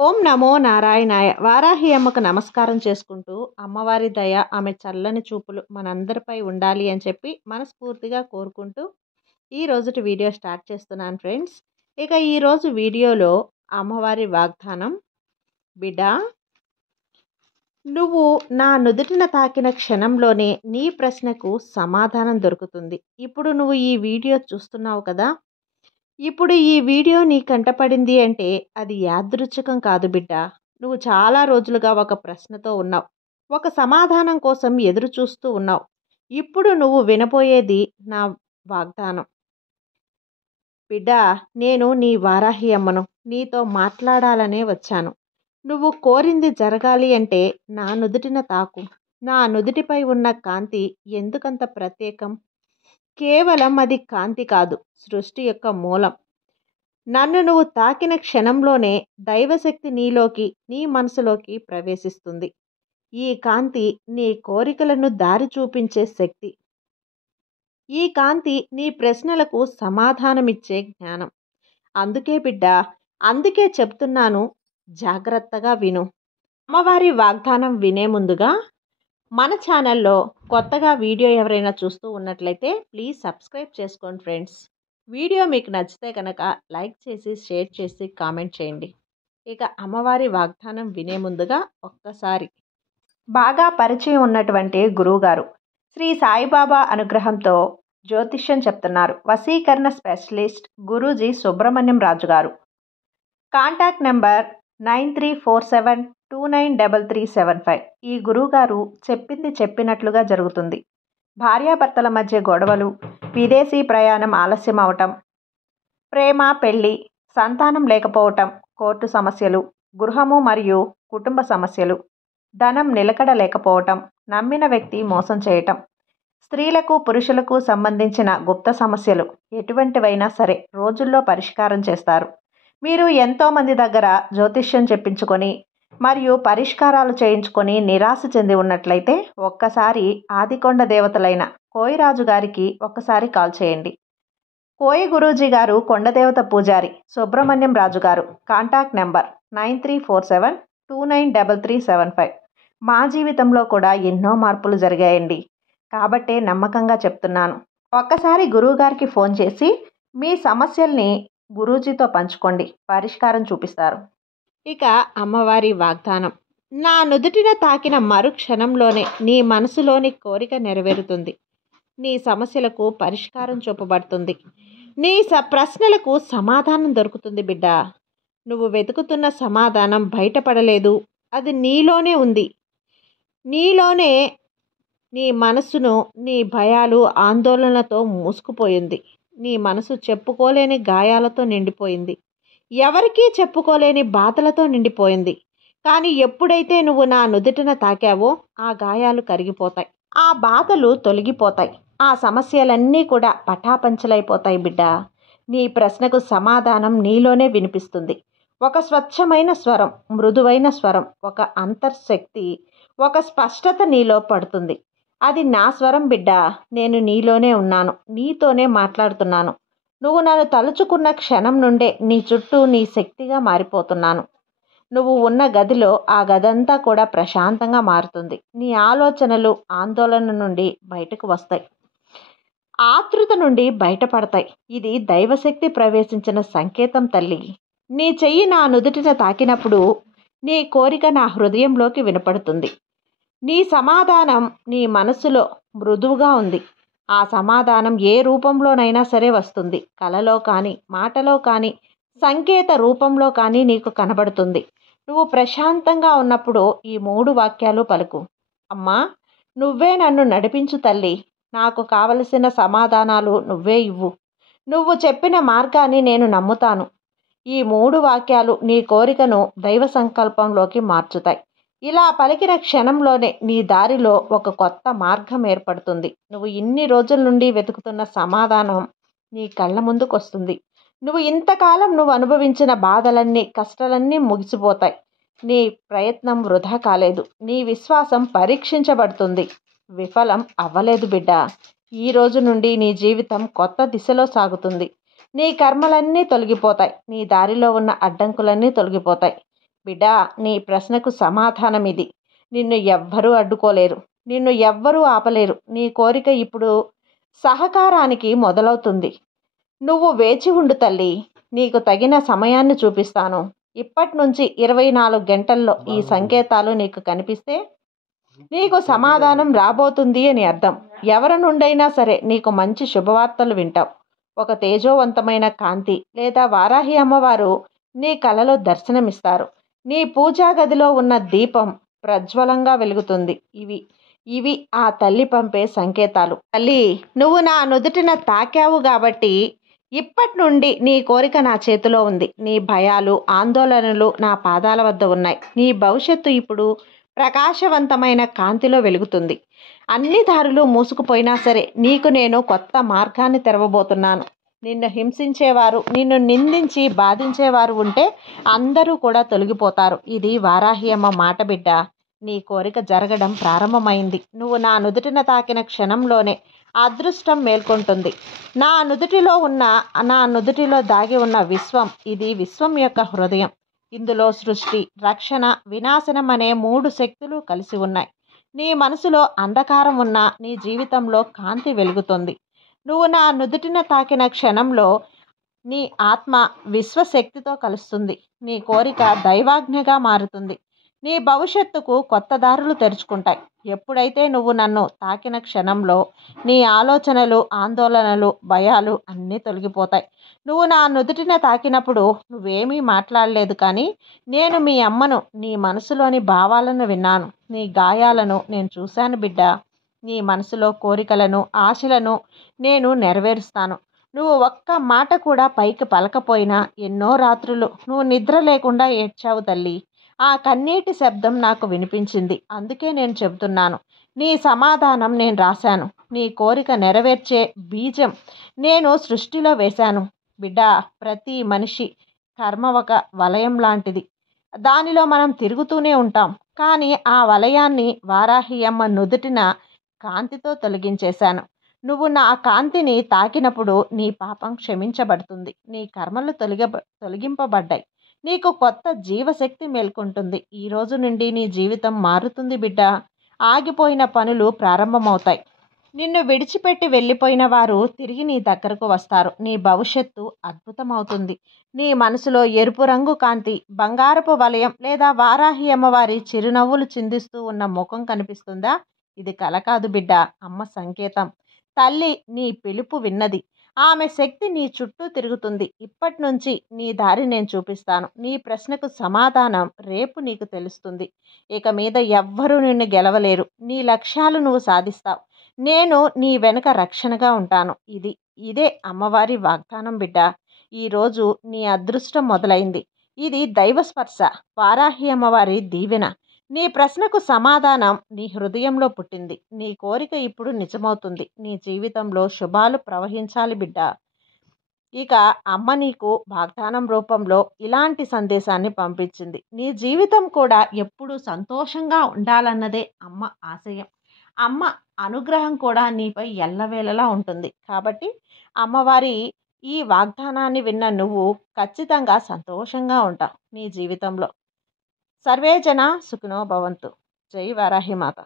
ఓం నమో నారాయణాయ. వారాహి అమ్మకు నమస్కారం చేసుకుంటూ, అమ్మవారి దయ, ఆమె చల్లని చూపులు మనందరిపై ఉండాలి అని చెప్పి మనస్ఫూర్తిగా కోరుకుంటూ, ఈ రోజుటి వీడియో స్టార్ట్ చేస్తున్నాను ఫ్రెండ్స్. ఇక ఈరోజు వీడియోలో అమ్మవారి వాగ్దానం, బిడ్డా, నువ్వు నా నుదుటిన తాకిన క్షణంలోనే నీ ప్రశ్నకు సమాధానం దొరుకుతుంది. ఇప్పుడు నువ్వు ఈ వీడియో చూస్తున్నావు కదా, ఇప్పుడు ఈ వీడియో నీ కంటపడింది అంటే అది యాదృచ్ఛికం కాదు బిడ్డ. నువ్వు చాలా రోజులుగా ఒక ప్రశ్నతో ఉన్నావు, ఒక సమాధానం కోసం ఎదురు చూస్తూ ఉన్నావు. ఇప్పుడు నువ్వు వినబోయేది నా వాగ్దానం. బిడ్డ, నేను నీ వారాహి అమ్మను, నీతో మాట్లాడాలనే వచ్చాను. నువ్వు కోరింది జరగాలి అంటే నా నుదుటిన తాకు. నా నుదుటిపై ఉన్న కాంతి ఎందుకంత ప్రత్యేకం? కేవలం అది కాంతి కాదు, సృష్టి యొక్క మూలం. నన్ను నువ్వు తాకిన క్షణంలోనే దైవశక్తి నీలోకి, నీ మనసులోకి ప్రవేశిస్తుంది. ఈ కాంతి నీ కోరికలను దారి చూపించే శక్తి. ఈ కాంతి నీ ప్రశ్నలకు సమాధానమిచ్చే జ్ఞానం. అందుకే బిడ్డ, అందుకే చెప్తున్నాను, జాగ్రత్తగా విను. అమ్మవారి వాగ్దానం వినే ముందుగా మన ఛానల్లో కొత్తగా వీడియో ఎవరైనా చూస్తూ ఉన్నట్లయితే ప్లీజ్ సబ్స్క్రైబ్ చేసుకోండి ఫ్రెండ్స్. వీడియో మీకు నచ్చితే కనుక లైక్ చేసి, షేర్ చేసి, కామెంట్ చేయండి. ఇక అమ్మవారి వాగ్దానం వినే ముందుగా ఒక్కసారి బాగా పరిచయం ఉన్నటువంటి గురువుగారు శ్రీ సాయిబాబా అనుగ్రహంతో జ్యోతిష్యం చెప్తున్నారు వశీకరణ స్పెషలిస్ట్ గురూజీ సుబ్రహ్మణ్యం రాజు గారు. Contact number 9347293375. ఈ గురువుగారు చెప్పింది చెప్పినట్లుగా జరుగుతుంది. భార్యాభర్తల మధ్య గొడవలు, విదేశీ ప్రయాణం ఆలస్యం అవటం, ప్రేమ, పెళ్లి, సంతానం లేకపోవటం, కోర్టు సమస్యలు, గృహము మరియు కుటుంబ సమస్యలు, ధనం నిలకడ లేకపోవటం, నమ్మిన వ్యక్తి మోసం చేయటం, స్త్రీలకు పురుషులకు సంబంధించిన గుప్త సమస్యలు ఎటువంటివైనా సరే రోజుల్లో పరిష్కారం చేస్తారు. మీరు ఎంతోమంది దగ్గర జ్యోతిష్యం చెప్పించుకొని మరియు పరిష్కారాలు చేయించుకొని నిరాశ చెంది ఉన్నట్లయితే ఒక్కసారి ఆదికొండ దేవతలైన కోయిరాజు గారికి ఒక్కసారి కాల్ చేయండి. కోయి గురూజీ గారు కొండదేవత పూజారి సుబ్రహ్మణ్యం రాజు గారు. Contact number 9347293375. మా జీవితంలో కూడా ఎన్నో మార్పులు జరిగాయండి, కాబట్టే నమ్మకంగా చెప్తున్నాను. ఒక్కసారి గురువుగారికి ఫోన్ చేసి మీ సమస్యల్ని గురూజీతో పంచుకోండి, పరిష్కారం చూపిస్తారు. ఇక అమ్మవారి వాగ్దానం, నా నుదుటిన తాకిన మరుక్షణంలోనే నీ మనసులోని కోరిక నెరవేరుతుంది. నీ సమస్యలకు పరిష్కారం చూపబడుతుంది. నీ ప్రశ్నలకు సమాధానం దొరుకుతుంది బిడ్డ. నువ్వు వెతుకుతున్న సమాధానం బయటపడలేదు, అది నీలోనే ఉంది. నీలోనే నీ మనసును నీ భయాలు, ఆందోళనలతో మూసుకుపోయింది. నీ మనసు చెప్పుకోలేని గాయాలతో నిండిపోయింది. ఎవరికీ చెప్పుకోలేని బాధలతో నిండిపోయింది. కానీ ఎప్పుడైతే నువ్వు నా నుదుటిన తాకావో ఆ గాయాలు కరిగిపోతాయి, ఆ బాధలు తొలగిపోతాయి, ఆ సమస్యలన్నీ కూడా పటాపంచలైపోతాయి బిడ్డ. నీ ప్రశ్నకు సమాధానం నీలోనే వినిపిస్తుంది. ఒక స్వచ్ఛమైన స్వరం, మృదువైన స్వరం, ఒక అంతర్శక్తి, ఒక స్పష్టత నీలో పడుతుంది. అది నా స్వరం బిడ్డ. నేను నీలోనే ఉన్నాను, నీతోనే మాట్లాడుతున్నాను. నువ్వు నన్ను తలుచుకున్న క్షణం నుండే నీ చుట్టూ నీ శక్తిగా మారిపోతున్నాను. నువ్వు ఉన్న గదిలో ఆ గదంతా కూడా ప్రశాంతంగా మారుతుంది. నీ ఆలోచనలు ఆందోళన నుండి బయటకు వస్తాయి, ఆతృత నుండి బయటపడతాయి. ఇది దైవశక్తి ప్రవేశించిన సంకేతం తల్లి. నీ చెయ్యి నా నుదుటిన తాకినప్పుడు నీ కోరిక నా హృదయంలోకి వినపడుతుంది. నీ సమాధానం నీ మనసులో మృదువుగా ఉంది. ఆ సమాధానం ఏ రూపంలోనైనా సరే వస్తుంది. కలలో కానీ, మాటలో కానీ, సంకేత రూపంలో కానీ నీకు కనబడుతుంది. నువ్వు ప్రశాంతంగా ఉన్నప్పుడు ఈ 3 వాక్యాలు పలుకు. అమ్మా, నువ్వే నన్ను నడిపించు తల్లి. నాకు కావలసిన సమాధానాలు నువ్వే ఇవ్వు. నువ్వు చెప్పిన మార్గాన్ని నేను నమ్ముతాను. ఈ 3 వాక్యాలు నీ కోరికను దైవ సంకల్పంలోకి మార్చుతాయి. ఇలా పలికిన క్షణంలోనే నీ దారిలో ఒక కొత్త మార్గం ఏర్పడుతుంది. నువ్వు ఇన్ని రోజుల నుండి వెతుకుతున్న సమాధానం నీ కళ్ళ ముందుకు వస్తుంది. నువ్వు ఇంతకాలం అనుభవించిన బాధలన్నీ, కష్టాలన్నీ ముగిసిపోతాయి. నీ ప్రయత్నం వృధా కాలేదు. నీ విశ్వాసం పరీక్షించబడుతుంది, విఫలం అవ్వలేదు బిడ్డ. ఈ రోజు నుండి నీ జీవితం కొత్త దిశలో సాగుతుంది. నీ కర్మలన్నీ తొలగిపోతాయి. నీ దారిలో ఉన్న అడ్డంకులన్నీ తొలగిపోతాయి. బిడ్డా, నీ ప్రశ్నకు సమాధానం ఇది. నిన్ను ఎవ్వరూ అడ్డుకోలేరు. నిన్ను ఎవ్వరూ ఆపలేరు. నీ కోరిక ఇప్పుడు సహకారానికి మొదలవుతుంది. నువ్వు వేచి ఉండు తల్లి. నీకు తగిన సమయాన్ని చూపిస్తాను. ఇప్పట్నుంచి 24 గంటల్లో ఈ సంకేతాలు నీకు కనిపిస్తే నీకు సమాధానం రాబోతుంది అని అర్థం. ఎవరి నుండైనా సరే నీకు మంచి శుభవార్తలు వింటావు. ఒక తేజోవంతమైన కాంతి లేదా వారాహి అమ్మవారు నీ కలలో దర్శనమిస్తారు. నీ పూజా గదిలో ఉన్న దీపం ప్రజ్వలంగా వెలుగుతుంది. ఇవి ఆ తల్లి పంపే సంకేతాలు. తల్లి, నువ్వు నా నుదుటిన తాకావు కాబట్టి ఇప్పటి నుండి నీ కోరిక నా చేతిలో ఉంది. నీ భయాలు, ఆందోళనలు నా పాదాల వద్ద ఉన్నాయి. నీ భవిష్యత్తు ఇప్పుడు ప్రకాశవంతమైన కాంతిలో వెలుగుతుంది. అన్ని దారులు మూసుకుపోయినా సరే నీకు నేను కొత్త మార్గాన్ని తెరవబోతున్నాను. నిన్ను హింసించేవారు, నిన్ను నిందించి బాధించేవారు ఉంటే అందరూ కూడా తొలగిపోతారు. ఇది వారాహి అమ్మ మాట బిడ్డ. నీ కోరిక జరగడం ప్రారంభమైంది. నువ్వు నా నుదుటిన తాకిన క్షణంలోనే అదృష్టం మేల్కొంటుంది. నా నుదుటిలో దాగి ఉన్న విశ్వం, ఇది విశ్వం యొక్క హృదయం. ఇందులో సృష్టి, రక్షణ, వినాశనం అనే 3 శక్తులు కలిసి ఉన్నాయి. నీ మనసులో అంధకారం ఉన్నా నీ జీవితంలో కాంతి వెలుగుతుంది. నువ్వు నా నుదుటిన తాకిన క్షణంలో నీ ఆత్మ విశ్వశక్తితో కలుస్తుంది. నీ కోరిక దైవాజ్ఞగా మారుతుంది. నీ భవిష్యత్తుకు కొత్త దారులు తెరుచుకుంటాయి. ఎప్పుడైతే నువ్వు నన్ను తాకిన క్షణంలో నీ ఆలోచనలు, ఆందోళనలు, భయాలు అన్నీ తొలగిపోతాయి. నువ్వు నా నుదుటిన తాకినప్పుడు నువ్వేమీ మాట్లాడలేదు, కానీ నేను మీ అమ్మను. నీ మనసులోని భావాలను విన్నాను. నీ గాయాలను నేను చూశాను బిడ్డ. నీ మనసులో కోరికలను, ఆశలను నేను నెరవేరుస్తాను. నువ్వు ఒక్క మాట కూడా పైకి పలకపోయినా ఎన్నో రాత్రులు నువ్వు నిద్ర లేకుండా ఏడ్చావు తల్లి. ఆ కన్నీటి శబ్దం నాకు వినిపించింది. అందుకే నేను చెబుతున్నాను. నీ సమాధానం నేను రాశాను. నీ కోరిక నెరవేర్చే బీజం నేను సృష్టిలో వేశాను. బిడ్డ, ప్రతి మనిషి కర్మ ఒక వలయం లాంటిది. దానిలో మనం తిరుగుతూనే ఉంటాం. కానీ ఆ వలయాన్ని వారాహి అమ్మ నుదుటిన కాంతితో తొలగించేశాను. నువ్వు నా కాంతిని తాకినప్పుడు నీ పాపం క్షమించబడుతుంది. నీ కర్మలు తొలగింపబడ్డాయి. నీకు కొత్త జీవశక్తి మేల్కొంటుంది. ఈ రోజు నుండి నీ జీవితం మారుతుంది బిడ్డ. ఆగిపోయిన పనులు ప్రారంభమవుతాయి. నిన్ను విడిచిపెట్టి వెళ్ళిపోయిన వారు తిరిగి నీ దగ్గరకు వస్తారు. నీ భవిష్యత్తు అద్భుతమవుతుంది. నీ మనసులో ఎరుపు రంగు కాంతి, బంగారపు వలయం లేదా వారాహి అమ్మవారి చిరునవ్వులు చిందిస్తూ ఉన్న ముఖం కనిపిస్తుందా? ఇది కల కాదు బిడ్డ, అమ్మ సంకేతం. తల్లి నీ పిలుపు విన్నది. ఆమె శక్తి నీ చుట్టూ తిరుగుతుంది. ఇప్పటి నుంచి నీ దారి నేను చూపిస్తాను. నీ ప్రశ్నకు సమాధానం రేపు నీకు తెలుస్తుంది. ఇక మీద ఎవ్వరూ నిన్ను గెలవలేరు. నీ లక్ష్యాలు నువ్వు సాధిస్తావు. నేను నీ వెనుక రక్షణగా ఉంటాను. ఇదే అమ్మవారి వాగ్దానం బిడ్డ. ఈరోజు నీ అదృష్టం మొదలైంది. ఇది దైవస్పర్శ, వారాహి అమ్మవారి దీవెన. నీ ప్రశ్నకు సమాధానం నీ హృదయంలో పుట్టింది. నీ కోరిక ఇప్పుడు నిజమవుతుంది. నీ జీవితంలో శుభాలు ప్రవహించాలి బిడ్డ. ఇక అమ్మ నీకు వాగ్దానం రూపంలో ఇలాంటి సందేశాన్ని పంపించింది. నీ జీవితం కూడా ఎప్పుడూ సంతోషంగా ఉండాలన్నదే అమ్మ ఆశయం. అమ్మ అనుగ్రహం కూడా నీపై ఎల్లవేళలా ఉంటుంది. కాబట్టి అమ్మవారి ఈ వాగ్దానాన్ని విన్న నువ్వు ఖచ్చితంగా సంతోషంగా ఉంటావు నీ జీవితంలో. సర్వే జన సుఖినో భవంతు. జై వారాహి మాత.